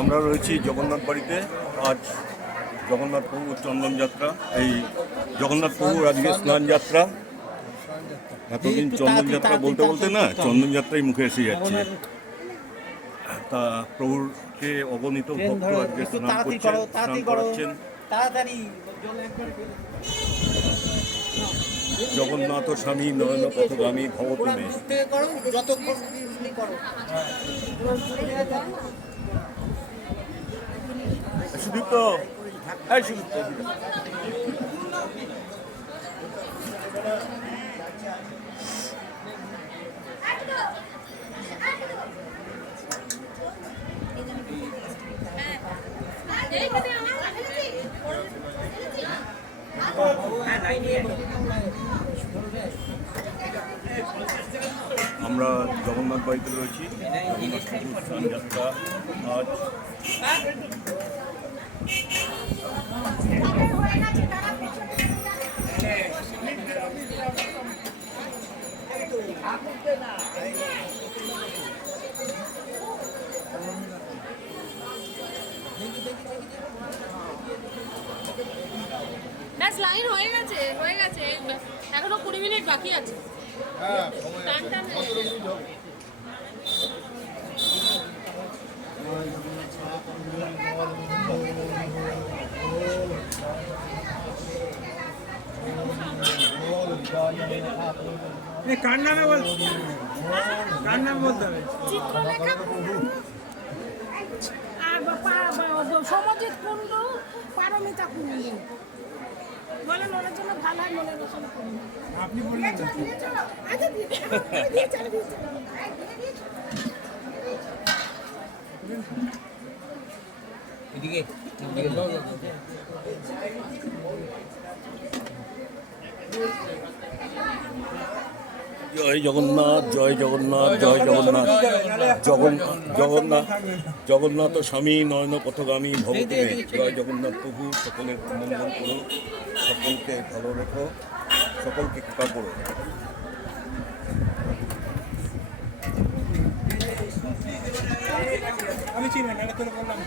আমরা রয়েছি জগন্নাথ বাড়িতে। আজ জগন্নাথ প্রভুর চন্দন যাত্রা এই জগন্নাথ প্রভুর আজকে স্নান যাত্রা। এতদিন চন্দন যাত্রা বলতে বলতে না চন্দন যাত্রাই মুখে এসে যাচ্ছে। তা প্রভুরকে অগণিত ভক্ত আজকে স্নান করছেন স্নান করাচ্ছেন। জগন্নাথ স্বামী নয়ন পথগামী ভবতুমে থেকে করো যতক্ষণ তুমি করো সুদীপ্ত এই সুদীপ্ত আমরা জগন্নাথ বাড়িতে রয়েছি জগন্নাথ যাত্রা আজ ব্যাস লাইন হয়ে গেছে হয়ে গেছে। এখনও কুড়ি মিনিট বাকি আছে। টান টান। কার নামে বল কার নাম বলতে হবে? সমজিৎ কুণ্ডু পারমিতা কুণ্ডু। বলেন ওনার জন্য ভালো হয় মতন কুণ্ডু। আপনি বললেন। আচ্ছা, এদিকে। জয় জগন্নাথ জয় জগন্নাথ জয় জগন্নাথ। জগন জগন্নাথ জগন্নাথ স্বামী নয়ন পথগামী ভবতুমে জয় জগন্নাথ প্রভু সকলের মঙ্গল করো। সকলকে ভালো রেখো। সকলকে কৃপা করো। আমি চিনি না তোর বললাম